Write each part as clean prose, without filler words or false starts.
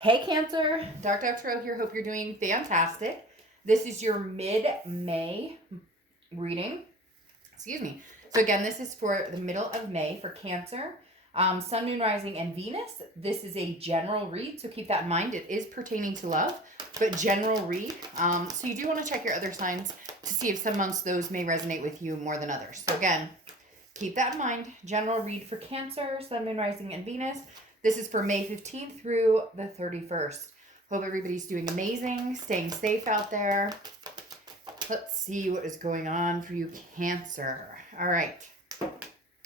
Hey Cancer, Dark Dove Tarot here. Hope you're doing fantastic. This is your mid-May reading. Excuse me. So again, this is for the middle of May for Cancer, Sun, Moon, Rising, and Venus. This is a general read, so keep that in mind. It is pertaining to love, but general read. So you do want to check your other signs to see if some months those may resonate with you more than others. So again, keep that in mind. General read for Cancer, Sun, Moon, Rising, and Venus. This is for May 15th through the 31st. Hope everybody's doing amazing, staying safe out there. Let's see what is going on for you, Cancer. All right.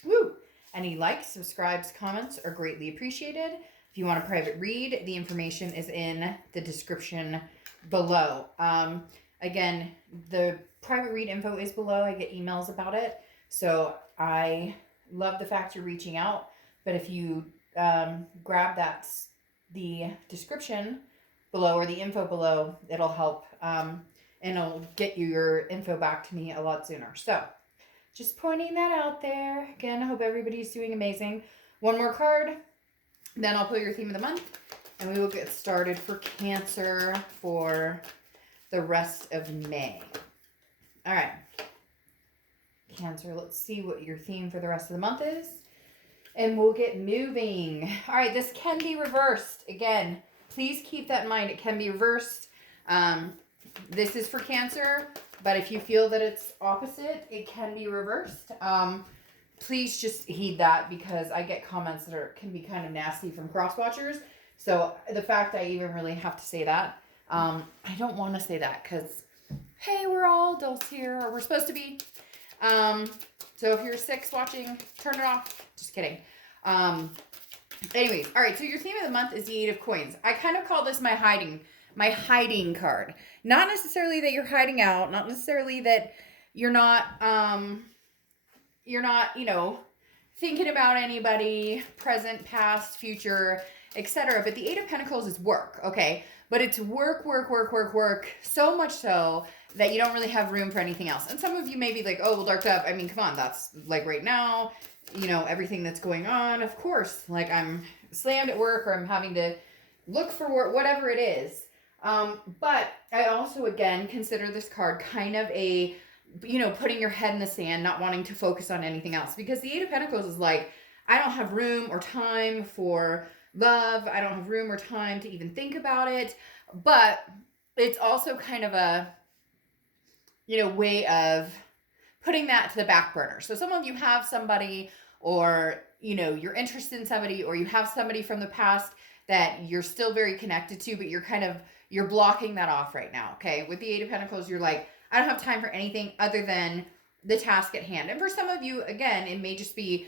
Woo! Any likes, subscribes, comments are greatly appreciated. If you want a private read, the information is in the description below. Again, the private read info is below. I get emails about it. So I love the fact you're reaching out. But if you grab the description below or the info below, it'll help and it'll get you your info back to me a lot sooner. So just pointing that out there. Again, I hope everybody's doing amazing. One more card, then I'll pull your theme of the month and we will get started for Cancer for the rest of May. All right, Cancer, let's see what your theme for the rest of the month is. And we'll get moving. All right, this can be reversed. Again, please keep that in mind. It can be reversed. This is for Cancer, but if you feel that it's opposite, it can be reversed. Please just heed that because I get comments that can be kind of nasty from cross-watchers. So the fact I even really have to say that, I don't want to say that because, hey, we're all adults here, or we're supposed to be. So if you're 6 watching, turn it off. Just kidding. Anyways, all right. So your theme of the month is the 8 of Coins. I kind of call this my hiding card. Not necessarily that you're hiding out. Not necessarily that you're not, thinking about anybody, present, past, future, etc. But the 8 of Pentacles is work. Okay. But it's work, so much so that you don't really have room for anything else. And some of you may be like, oh, well, Dark Dove, I mean, come on, that's like right now, everything that's going on. Of course, like I'm slammed at work or I'm having to look for work, whatever it is. But I also, again, consider this card kind of a, putting your head in the sand, not wanting to focus on anything else. Because the 8 of Pentacles is like, I don't have room or time for love. I don't have room or time to even think about it. But it's also kind of a, way of putting that to the back burner. So some of you have somebody or, you're interested in somebody or you have somebody from the past that you're still very connected to, but you're blocking that off right now. Okay. With the 8 of Pentacles, you're like, I don't have time for anything other than the task at hand. And for some of you, again, it may just be,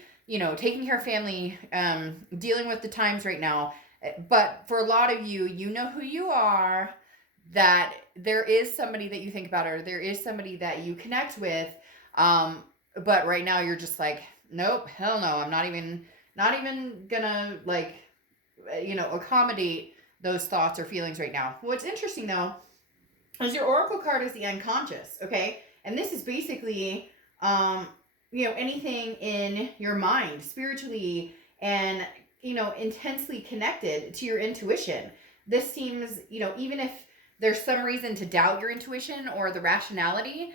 taking care of family, dealing with the times right now. But for a lot of you, you know who you are, that there is somebody that you think about or there is somebody that you connect with. But right now you're just like, nope, hell no. I'm not even gonna accommodate those thoughts or feelings right now. What's interesting though, is your Oracle card is the unconscious. Okay. And this is basically, anything in your mind spiritually and, intensely connected to your intuition. This seems, even if there's some reason to doubt your intuition or the rationality,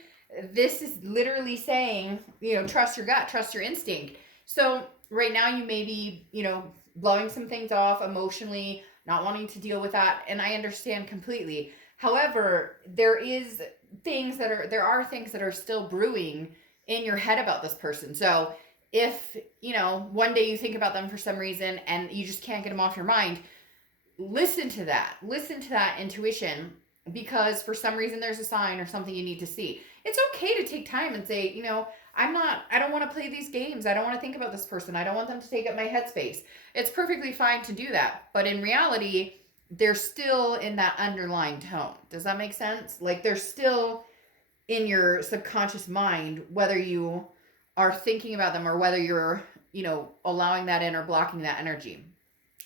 this is literally saying, trust your gut, trust your instinct. So right now you may be, blowing some things off emotionally, not wanting to deal with that. And I understand completely. However, there are things that are still brewing in your head about this person. So if, one day you think about them for some reason and you just can't get them off your mind, listen to that intuition, because for some reason there's a sign or something you need to see. It's okay to take time and say, I don't want to play these games. I don't want to think about this person. I don't want them to take up my headspace. It's perfectly fine to do that. But in reality, they're still in that underlying tone. Does that make sense? Like they're still in your subconscious mind, whether you are thinking about them or whether you're, allowing that in or blocking that energy.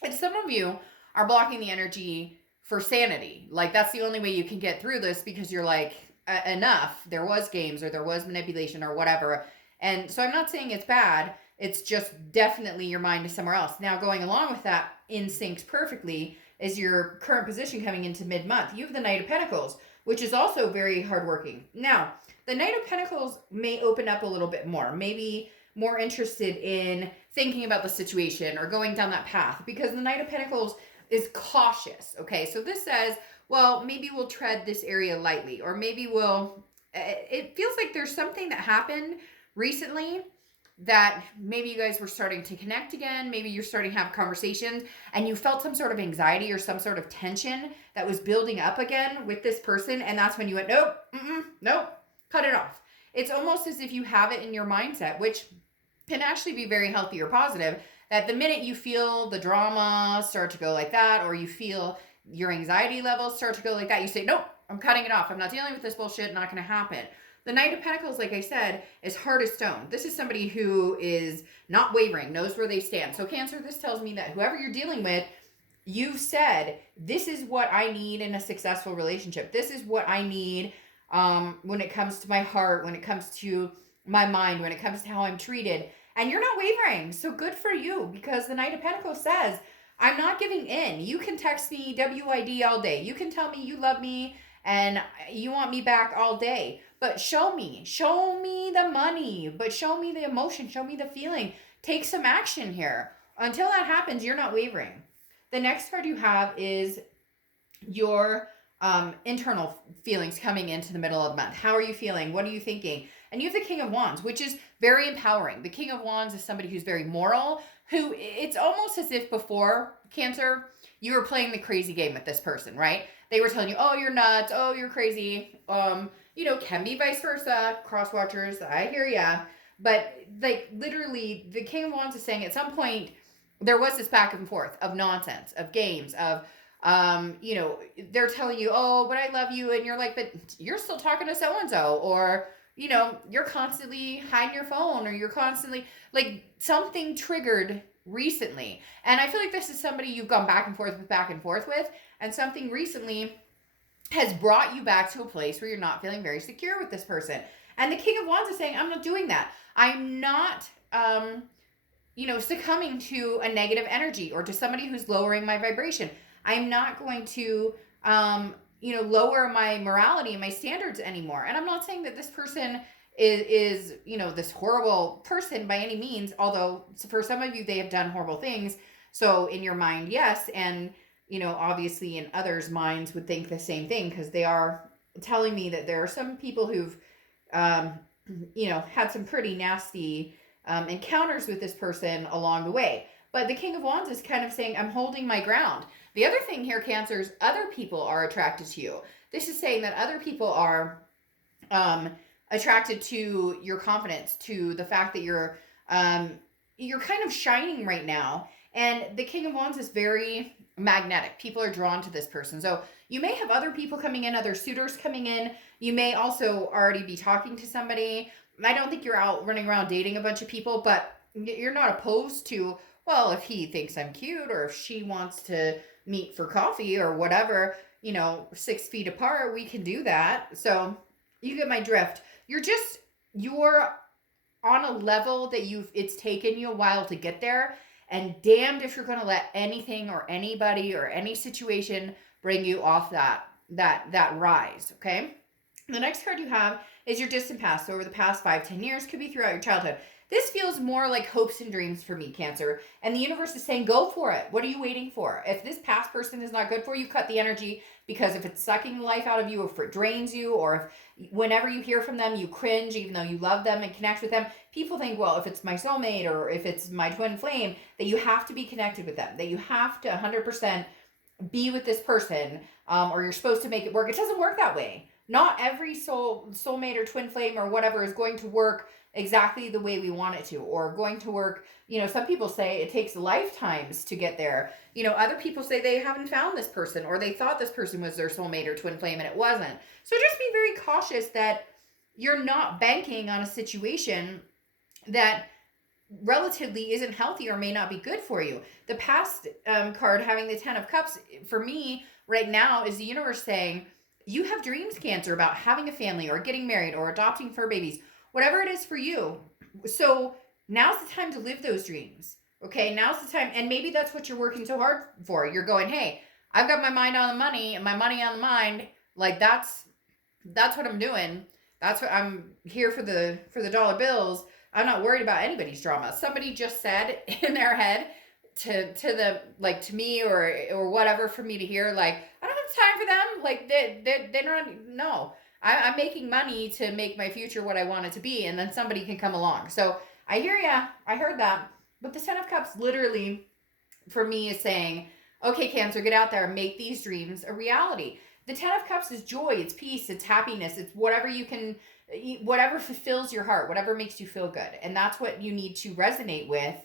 And some of you are blocking the energy for sanity. Like that's the only way you can get through this, because you're like, enough. There was games or there was manipulation or whatever. And so I'm not saying it's bad. It's just definitely your mind is somewhere else. Now, going along with that in syncs perfectly is your current position coming into mid-month. You have the Knight of Pentacles, which is also very hardworking. Now, the Knight of Pentacles may open up a little bit more, maybe more interested in thinking about the situation or going down that path, because the Knight of Pentacles is cautious. Okay, so this says, well, maybe we'll tread this area lightly, or maybe we'll, it feels like there's something that happened recently that maybe you guys were starting to connect again. Maybe you're starting to have conversations and you felt some sort of anxiety or some sort of tension that was building up again with this person. And that's when you went, nope, nope, cut it off. It's almost as if you have it in your mindset, which can actually be very healthy or positive, that the minute you feel the drama start to go like that, or you feel your anxiety levels start to go like that, you say, nope, I'm cutting it off. I'm not dealing with this bullshit. Not going to happen. The Knight of Pentacles, like I said, is hard as stone. This is somebody who is not wavering, knows where they stand. So Cancer, this tells me that whoever you're dealing with, you've said, this is what I need in a successful relationship. This is what I need when it comes to my heart, when it comes to my mind, when it comes to how I'm treated. And you're not wavering. So good for you, because the Knight of Pentacles says, I'm not giving in. You can text me WID all day. You can tell me you love me and you want me back all day. But show me the money, but show me the emotion, show me the feeling. Take some action here. Until that happens, you're not wavering. The next card you have is your internal feelings coming into the middle of the month. How are you feeling? What are you thinking? And you have the King of Wands, which is very empowering. The King of Wands is somebody who's very moral, who it's almost as if before, Cancer, you were playing the crazy game with this person, right? They were telling you, oh, you're nuts. Oh, you're crazy. Can be vice versa. Cross watchers, I hear ya. But like literally, the King of Wands is saying at some point there was this back and forth of nonsense, of games, of they're telling you, oh, but I love you, and you're like, but you're still talking to so and so, or you're constantly hiding your phone, or you're constantly like something triggered recently. And I feel like this is somebody you've gone back and forth with, and something recently has brought you back to a place where you're not feeling very secure with this person. And the King of Wands is saying, I'm not doing that. I'm not, succumbing to a negative energy or to somebody who's lowering my vibration. I'm not going to, lower my morality and my standards anymore. And I'm not saying that this person is this horrible person by any means, although for some of you, they have done horrible things. So in your mind, yes. And obviously in others' minds would think the same thing, because they are telling me that there are some people who've, had some pretty nasty encounters with this person along the way. But the King of Wands is kind of saying, I'm holding my ground. The other thing here, Cancer, is other people are attracted to you. This is saying that other people are attracted to your confidence, to the fact that you're kind of shining right now. And the King of Wands is very magnetic. People are drawn to this person. So you may have other people coming in, other suitors coming in. You may also already be talking to somebody. I don't think you're out running around dating a bunch of people, but you're not opposed to, well, if he thinks I'm cute, or if she wants to meet for coffee or whatever, 6 feet apart, we can do that. So you get my drift. You're on a level that it's taken you a while to get there. And damned if you're going to let anything or anybody or any situation bring you off that rise, okay? The next card you have is your distant past. So over the past 5-10 years, could be throughout your childhood. This feels more like hopes and dreams for me, Cancer. And the universe is saying, go for it. What are you waiting for? If this past person is not good for you, cut the energy. Because if it's sucking the life out of you, or if it drains you, or if whenever you hear from them, you cringe, even though you love them and connect with them, people think, well, if it's my soulmate or if it's my twin flame, that you have to be connected with them, that you have to 100% be with this person, or you're supposed to make it work. It doesn't work that way. Not every soulmate or twin flame or whatever is going to work exactly the way we want it to, or going to work. Some people say it takes lifetimes to get there. Other people say they haven't found this person, or they thought this person was their soulmate or twin flame and it wasn't. So just be very cautious that you're not banking on a situation that relatively isn't healthy or may not be good for you. The past card, having the 10 of Cups, for me right now is the universe saying, you have dreams, Cancer, about having a family or getting married or adopting fur babies, whatever it is for you. So now's the time to live those dreams. Okay, now's the time. And maybe that's what you're working so hard for. You're going, hey, I've got my mind on the money and my money on the mind. Like that's what I'm doing. That's what I'm here for the dollar bills. I'm not worried about anybody's drama. Somebody just said in their head to the like to me or whatever for me to hear, like, I don't have time for them. Like they're not, no. I'm making money to make my future what I want it to be, and then somebody can come along. So I hear ya. I heard that. But the Ten of Cups literally for me is saying, okay, Cancer, get out there and make these dreams a reality. The Ten of Cups is joy, it's peace, it's happiness, it's whatever you can, whatever fulfills your heart, whatever makes you feel good. And that's what you need to resonate with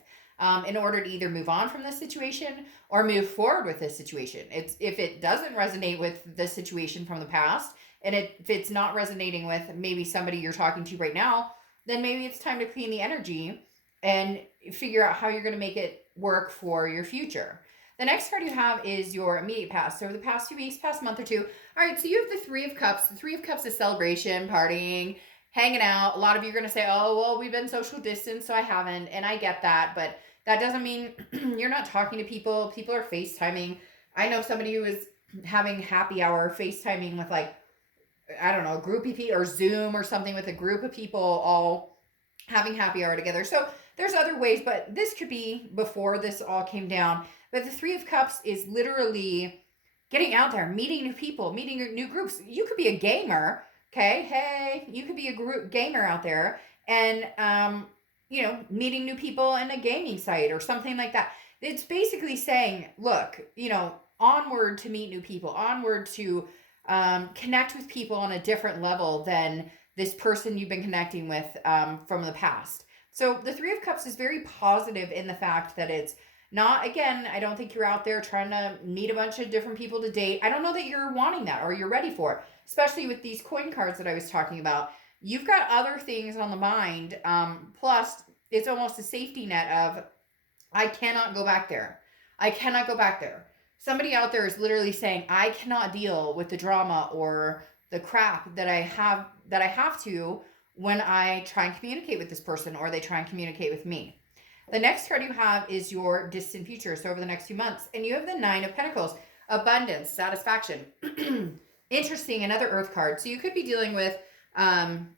in order to either move on from this situation or move forward with this situation. It's if it doesn't resonate with the situation from the past, and if it's not resonating with maybe somebody you're talking to right now, then maybe it's time to clean the energy and figure out how you're going to make it work for your future. The next card you have is your immediate past. So over the past few weeks, past month or two. All right, so you have the Three of Cups. The Three of Cups is celebration, partying, hanging out. A lot of you are going to say, oh, well, we've been social distance, so I haven't. And I get that, but that doesn't mean you're not talking to people. People are FaceTiming. I know somebody who is having happy hour FaceTiming with, like, I don't know, a group of people, or Zoom or something with a group of people all having happy hour together. So there's other ways, but this could be before this all came down. But the Three of Cups is literally getting out there, meeting new people, meeting new groups. You could be a gamer, okay? Hey, you could be a group gamer out there and, meeting new people in a gaming site or something like that. It's basically saying, look, onward to meet new people, onward to connect with people on a different level than this person you've been connecting with from the past. So the Three of Cups is very positive in the fact that it's not, again, I don't think you're out there trying to meet a bunch of different people to date. I don't know that you're wanting that or you're ready for it, especially with these coin cards that I was talking about. You've got other things on the mind. Plus, it's almost a safety net of, I cannot go back there. I cannot go back there. Somebody out there is literally saying, I cannot deal with the drama or the crap that I have to when I try and communicate with this person or they try and communicate with me. The next card you have is your distant future, so over the next few months. And you have the Nine of Pentacles, abundance, satisfaction. Interesting, another earth card. So you could be dealing with an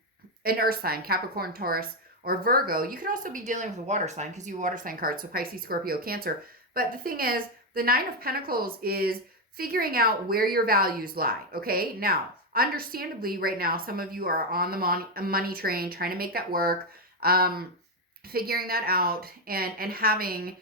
earth sign, Capricorn, Taurus, or Virgo. You could also be dealing with a water sign because you have water sign cards, so Pisces, Scorpio, Cancer. But the thing is, the Nine of Pentacles is figuring out where your values lie, okay? Now, understandably, right now, some of you are on the money train, trying to make that work, figuring that out and having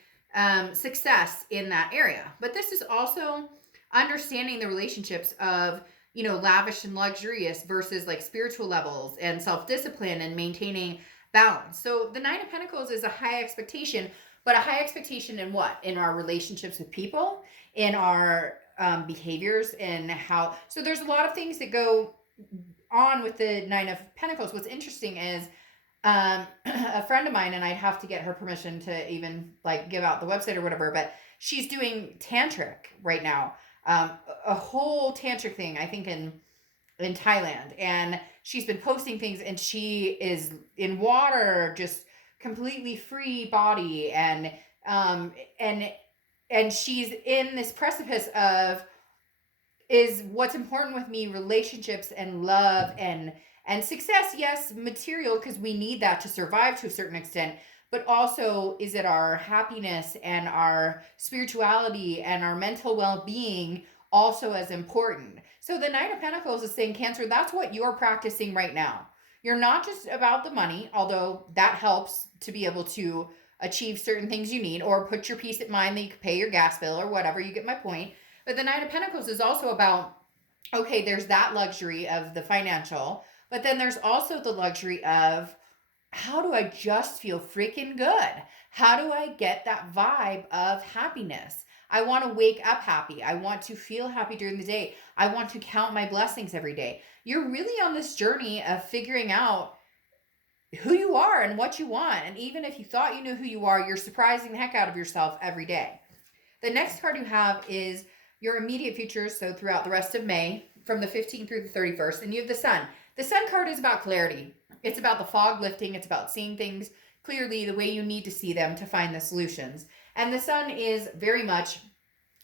success in that area. But this is also understanding the relationships of, lavish and luxurious versus like spiritual levels and self-discipline and maintaining balance. So the Nine of Pentacles is a high expectation, but a high expectation in what? In our relationships with people, in our behaviors, and how. So there's a lot of things that go on with the Nine of Pentacles. What's interesting is a friend of mine, and I'd have to get her permission to even like give out the website or whatever, but she's doing tantric right now, a whole tantric thing, I think in Thailand, and she's been posting things, and she is in water, just completely free body, and she's in this precipice of, is what's important with me relationships and love and success? Yes, material, because we need that to survive to a certain extent, but also, is it our happiness and our spirituality and our mental well-being also as important? So the Nine of Pentacles is saying, Cancer, that's what you're practicing right now. You're not just about the money, although that helps to be able to achieve certain things you need, or put your peace of mind that you can pay your gas bill or whatever, you get my point. But the Nine of Pentacles is also about, okay, there's that luxury of the financial, but then there's also the luxury of, how do I just feel freaking good? How do I get that vibe of happiness? I want to wake up happy. I want to feel happy during the day. I want to count my blessings every day. You're really on this journey of figuring out who you are and what you want. And even if you thought you knew who you are, you're surprising the heck out of yourself every day. The next card you have is your immediate future. So throughout the rest of May, from the 15th through the 31st, and you have the Sun. The Sun card is about clarity. It's about the fog lifting. It's about seeing things clearly the way you need to see them to find the solutions. And the Sun is very much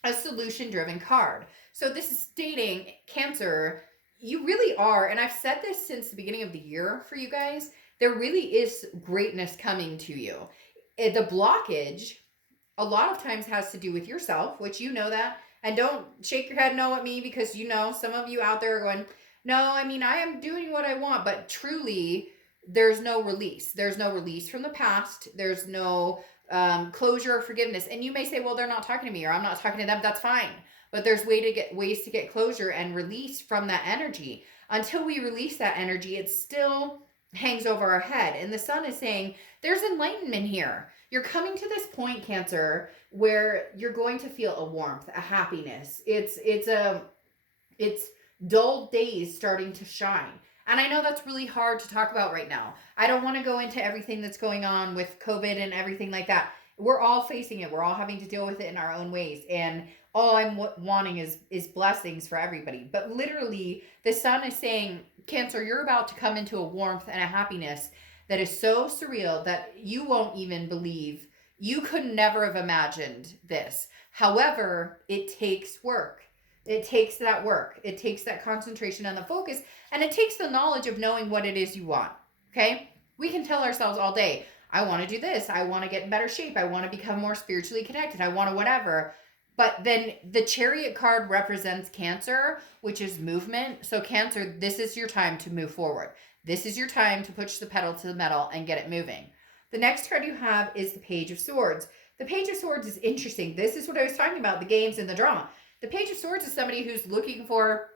a solution-driven card. So this is stating, Cancer, you really are, and I've said this since the beginning of the year for you guys, there really is greatness coming to you. The blockage a lot of times has to do with yourself, which you know that. And don't shake your head no at me, because you know some of you out there are going, no, I mean, I am doing what I want, but truly there's no release. There's no release from the past. There's no closure or forgiveness. And you may say, well, they're not talking to me, or I'm not talking to them. That's fine. But there's ways to get closure and release from that energy. Until we release that energy, it still hangs over our head. And the sun is saying, there's enlightenment here. You're coming to this point, Cancer, where you're going to feel a warmth, a happiness. It's dull days starting to shine. And I know that's really hard to talk about right now. I don't want to go into everything that's going on with COVID and everything like that. We're all facing it. We're all having to deal with it in our own ways. And all I'm wanting is blessings for everybody. But literally, the sun is saying, Cancer, you're about to come into a warmth and a happiness that is so surreal that you won't even believe. You could never have imagined this. However, it takes work. It takes that work. It takes that concentration and the focus, and it takes the knowledge of knowing what it is you want. Okay? We can tell ourselves all day, I want to do this. I want to get in better shape. I want to become more spiritually connected. I want to whatever. But then the Chariot card represents Cancer, which is movement. So Cancer, this is your time to move forward. This is your time to push the pedal to the metal and get it moving. The next card you have is the Page of Swords. The Page of Swords is interesting. This is what I was talking about, the games and the drama. The Page of Swords is somebody who's looking for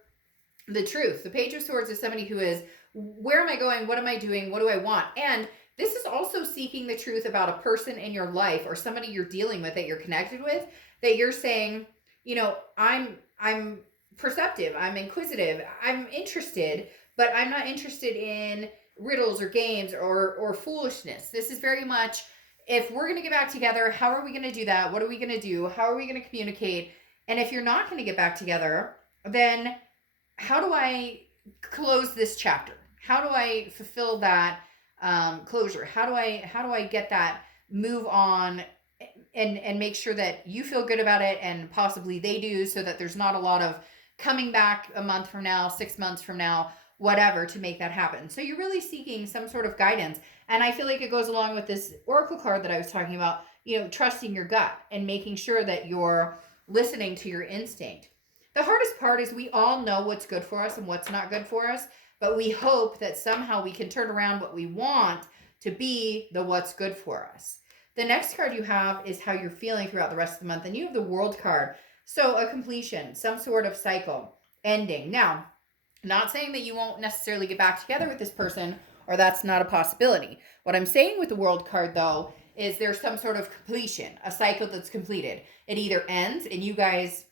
the truth. The Page of Swords is somebody who is, where am I going? What am I doing? What do I want? And this is also seeking the truth about a person in your life or somebody you're dealing with that you're connected with, that you're saying, you know, I'm perceptive, I'm inquisitive, I'm interested, but I'm not interested in riddles or games or foolishness. This is very much, if we're going to get back together, how are we going to do that? What are we going to do? How are we going to communicate? And if you're not going to get back together, then how do I close this chapter? How do I fulfill that closure? How do I get that move on and make sure that you feel good about it and possibly they do, so that there's not a lot of coming back a month from now, 6 months from now, whatever, to make that happen. So you're really seeking some sort of guidance. And I feel like it goes along with this oracle card that I was talking about, you know, trusting your gut and making sure that you're listening to your instinct. The hardest part is we all know what's good for us and what's not good for us, but we hope that somehow we can turn around what we want to be the what's good for us. The next card you have is how you're feeling throughout the rest of the month, and you have the World card. So a completion, some sort of cycle, ending. Now, not saying that you won't necessarily get back together with this person, or that's not a possibility. What I'm saying with the World card, though, is there's some sort of completion, a cycle that's completed. It either ends and you guys,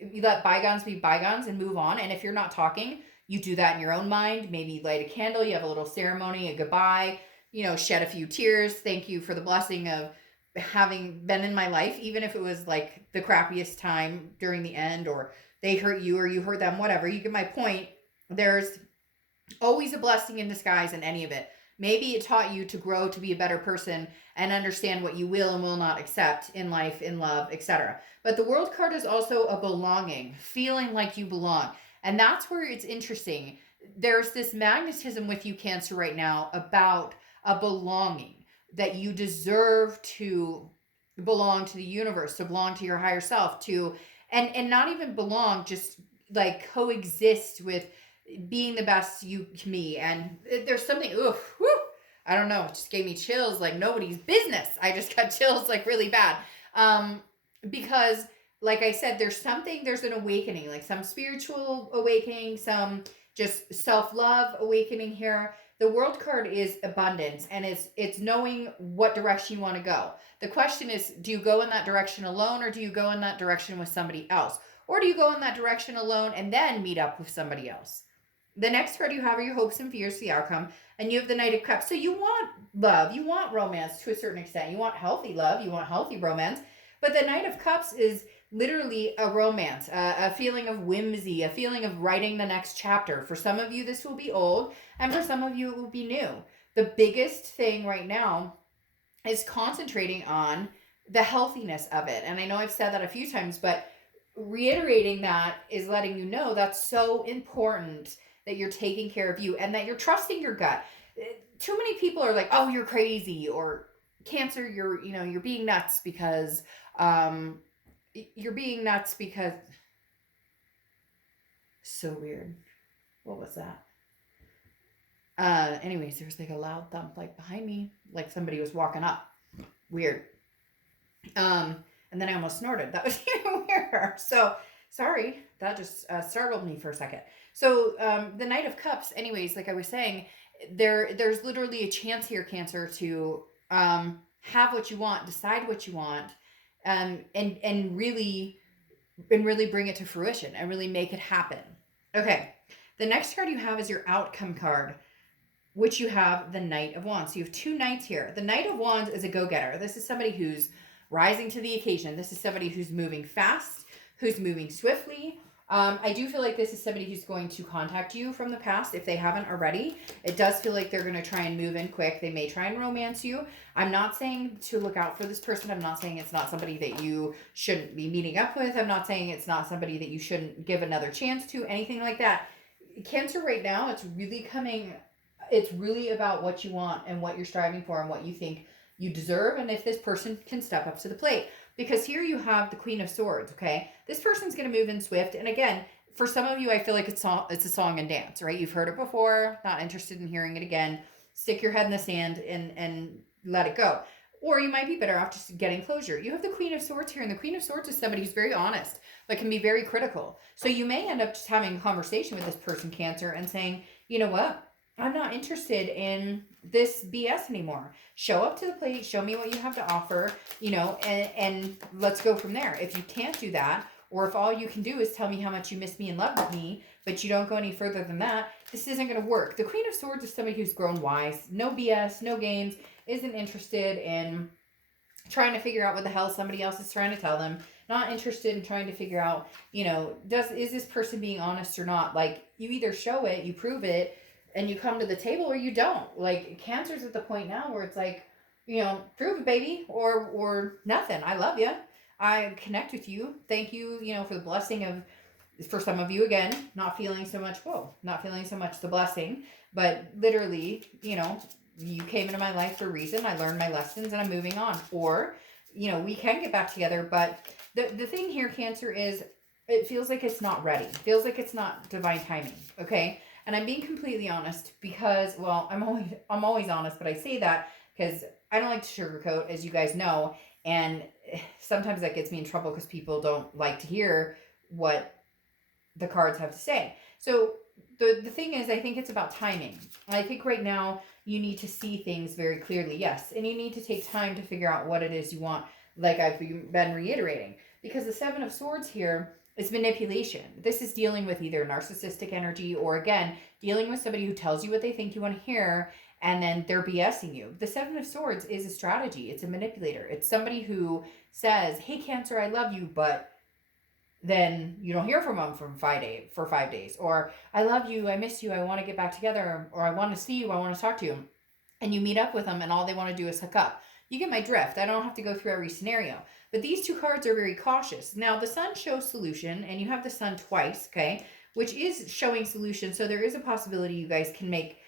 you let bygones be bygones and move on. And if you're not talking, you do that in your own mind. Maybe light a candle, you have a little ceremony, a goodbye, you know, shed a few tears. Thank you for the blessing of having been in my life, even if it was like the crappiest time during the end, or they hurt you or you hurt them, whatever. You get my point. There's always a blessing in disguise in any of it. Maybe it taught you to grow to be a better person and understand what you will and will not accept in life, in love, etc. But the World card is also a belonging, feeling like you belong. And that's where it's interesting. There's this magnetism with you, Cancer, right now about a belonging, that you deserve to belong to the universe, to belong to your higher self, to, and not even belong, just like coexist with being the best you can be. And there's something, I don't know, it just gave me chills like nobody's business. I just got chills like really bad. Because like I said, there's an awakening, like some spiritual awakening, some just self-love awakening here. The World card is abundance, and it's knowing what direction you want to go. The question is, do you go in that direction alone, or do you go in that direction with somebody else? Or do you go in that direction alone and then meet up with somebody else? The next card you have are your hopes and fears, the outcome, and you have the Knight of Cups. So you want love, you want romance to a certain extent. You want healthy love, you want healthy romance. But the Knight of Cups is literally a romance, a feeling of whimsy, a feeling of writing the next chapter. For some of you, this will be old, and for some of you, it will be new. The biggest thing right now is concentrating on the healthiness of it. And I know I've said that a few times, but reiterating that is letting you know that's so important, that you're taking care of you and that you're trusting your gut. Too many people are like, oh, you're crazy, or Cancer, you're being nuts because um you're being nuts because so weird. What was that? Anyways, there was like a loud thump like behind me, like somebody was walking up. Weird. Um, and then I almost snorted. That was even weirder. So sorry, that just startled me for a second. So the Knight of Cups, anyways, like I was saying, there's literally a chance here, Cancer, to have what you want, decide what you want, and really bring it to fruition and really make it happen. Okay. The next card you have is your outcome card, which you have the Knight of Wands. So you have two knights here. The Knight of Wands is a go-getter. This is somebody who's rising to the occasion. This is somebody who's moving fast, who's moving swiftly. I do feel like this is somebody who's going to contact you from the past if they haven't already. It does feel like they're going to try and move in quick. They may try and romance you. I'm not saying to look out for this person. I'm not saying it's not somebody that you shouldn't be meeting up with. I'm not saying it's not somebody that you shouldn't give another chance to, anything like that. Cancer, right now, it's really about what you want and what you're striving for and what you think you deserve, and if this person can step up to the plate. Because here you have the Queen of Swords, okay? This person's going to move in swift. And again, for some of you, I feel like it's a song and dance, right? You've heard it before, not interested in hearing it again. Stick your head in the sand and let it go. Or you might be better off just getting closure. You have the Queen of Swords here, and the Queen of Swords is somebody who's very honest, but can be very critical. So you may end up just having a conversation with this person, Cancer, and saying, you know what? I'm not interested in this BS anymore. Show up to the plate, show me what you have to offer, and let's go from there. If you can't do that, or if all you can do is tell me how much you miss me and love me, but you don't go any further than that, this isn't going to work. The Queen of Swords is somebody who's grown wise. No BS, no games, isn't interested in trying to figure out what the hell somebody else is trying to tell them. Not interested in trying to figure out, is this person being honest or not? Like, you either show it, you prove it, and you come to the table, or you don't. Like, Cancer's at the point now where it's like, prove it, baby, or nothing. I love you. I connect with you. Thank you, for the blessing of, for some of you, again, not feeling so much the blessing, but literally, you came into my life for a reason. I learned my lessons and I'm moving on. Or, we can get back together. But the thing here, Cancer, is it feels like it's not ready. It feels like it's not divine timing. Okay. And I'm being completely honest because, well, I'm always honest, but I say that because I don't like to sugarcoat, as you guys know, and sometimes that gets me in trouble because people don't like to hear what the cards have to say. So the thing is, I think it's about timing. I think right now you need to see things very clearly, yes, and you need to take time to figure out what it is you want, like I've been reiterating. Because the Seven of Swords here, it's manipulation. This is dealing with either narcissistic energy or, again, dealing with somebody who tells you what they think you want to hear and then they're BSing you. The Seven of Swords is a strategy. It's a manipulator. It's somebody who says, hey, Cancer, I love you, but then you don't hear from them for 5 days. Or, I love you, I miss you, I want to get back together, or I want to see you, I want to talk to you. And you meet up with them and all they want to do is hook up. You get my drift. I don't have to go through every scenario. But these two cards are very cautious. Now, the Sun shows solution, and you have the Sun twice, okay, which is showing solution. So there is a possibility you guys can make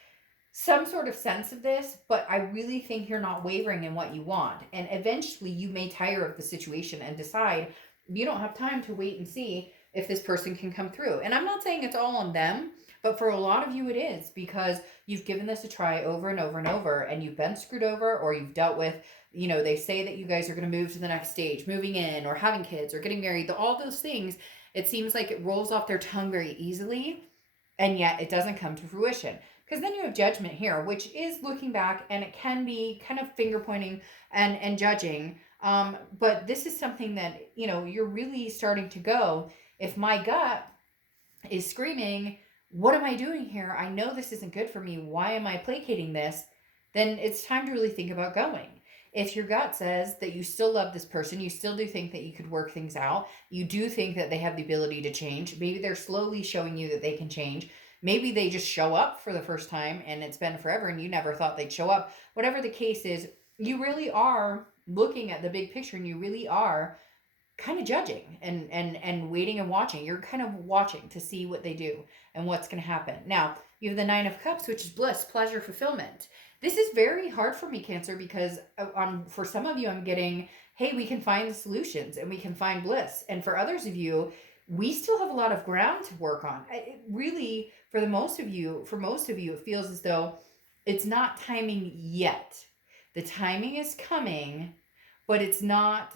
some sort of sense of this, but I really think you're not wavering in what you want. And eventually you may tire of the situation and decide you don't have time to wait and see if this person can come through. And I'm not saying it's all on them, but for a lot of you it is, because you've given this a try over and over and over, and you've been screwed over, or you've dealt with, they say that you guys are going to move to the next stage, moving in or having kids or getting married, all those things. It seems like it rolls off their tongue very easily, and yet it doesn't come to fruition. Because then you have Judgment here, which is looking back, and it can be kind of finger pointing and judging. But this is something that, you're really starting to go, if my gut is screaming, what am I doing here? I know this isn't good for me. Why am I placating this? Then it's time to really think about going. If your gut says that you still love this person, you still do think that you could work things out, you do think that they have the ability to change, maybe they're slowly showing you that they can change, maybe they just show up for the first time and it's been forever and you never thought they'd show up. Whatever the case is, you really are looking at the big picture, and you really are kind of judging and waiting and watching. You're kind of watching to see what they do and what's going to happen. Now, you have the Nine of Cups, which is bliss, pleasure, fulfillment. This is very hard for me, Cancer, because for some of you, I'm getting, hey, we can find the solutions and we can find bliss. And for others of you, we still have a lot of ground to work on. It really, for most of you, it feels as though it's not timing yet. The timing is coming, but it's not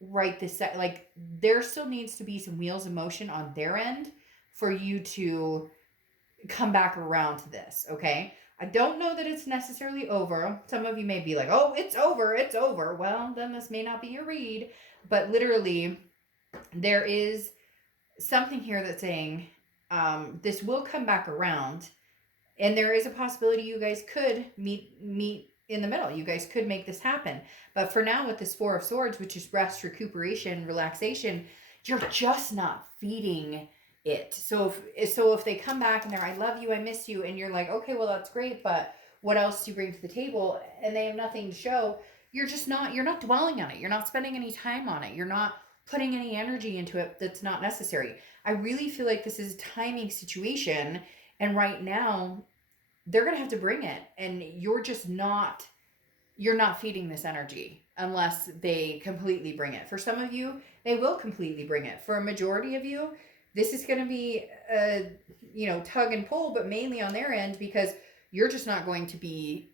right this second. Like, there still needs to be some wheels in motion on their end for you to come back around to this, okay? I don't know that it's necessarily over. Some of you may be like, oh, it's over, it's over. Well, then this may not be your read. But literally, there is something here that's saying this will come back around. And there is a possibility you guys could meet in the middle. You guys could make this happen. But for now, with this Four of Swords, which is rest, recuperation, relaxation, you're just not feeding it. So if they come back and they're, I love you, I miss you, and you're like, okay, well, that's great, but what else do you bring to the table? And they have nothing to show. You're not dwelling on it. You're not spending any time on it. You're not putting any energy into it that's not necessary. I really feel like this is a timing situation. And right now, they're going to have to bring it. And you're not feeding this energy unless they completely bring it. For some of you, they will completely bring it. For a majority of you, this is going to be a, tug and pull, but mainly on their end, because you're just not going to be,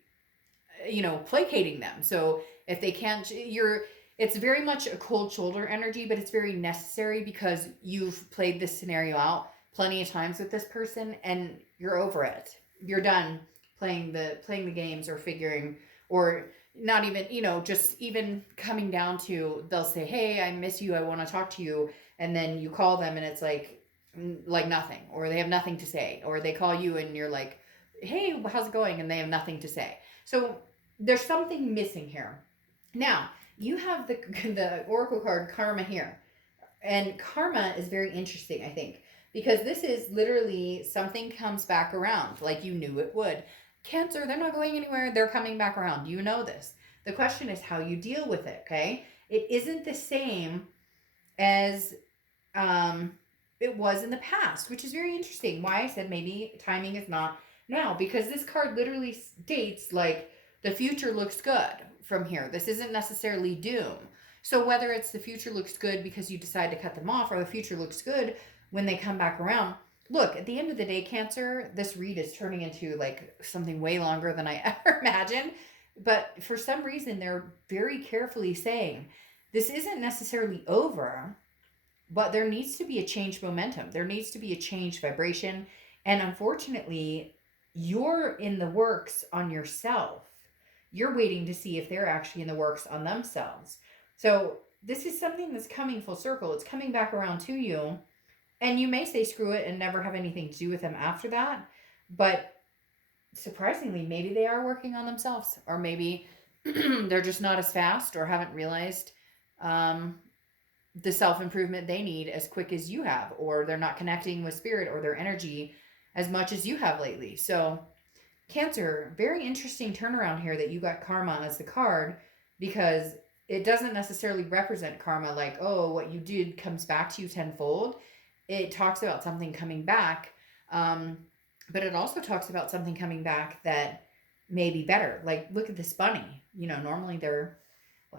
placating them. So if they can't, it's very much a cold shoulder energy, but it's very necessary because you've played this scenario out plenty of times with this person and you're over it. You're done playing the games or figuring, or not even, just even coming down to, they'll say, hey, I miss you, I want to talk to you. And then you call them and it's like nothing, or they have nothing to say, or they call you and you're like, hey, how's it going? And they have nothing to say. So there's something missing here. Now, you have the Oracle card Karma here. And Karma is very interesting, I think, because this is literally something comes back around like you knew it would. Cancer, they're not going anywhere. They're coming back around. You know this. The question is how you deal with it, okay? It isn't the same as it was in the past, which is very interesting. Why I said maybe timing is not now, because this card literally states like the future looks good from here. This isn't necessarily doom. So whether it's the future looks good because you decide to cut them off, or the future looks good when they come back around. Look, at the end of the day, Cancer, this read is turning into like something way longer than I ever imagined. But for some reason, they're very carefully saying this isn't necessarily over, but there needs to be a change momentum. There needs to be a change vibration. And unfortunately, you're in the works on yourself. You're waiting to see if they're actually in the works on themselves. So this is something that's coming full circle. It's coming back around to you. And you may say screw it and never have anything to do with them after that. But surprisingly, maybe they are working on themselves. Or maybe they're just not as fast, or haven't realized the self-improvement they need as quick as you have. Or they're not connecting with spirit or their energy as much as you have lately. So Cancer, very interesting turnaround here that you got Karma as the card, because it doesn't necessarily represent karma like, oh, what you did comes back to you tenfold. It talks about something coming back, but it also talks about something coming back that may be better. Like, look at this bunny. Normally they're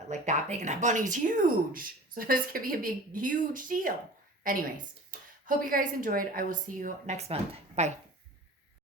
like that big, and that bunny's huge. So this could be a big, huge deal. Anyways, hope you guys enjoyed. I will see you next month. Bye.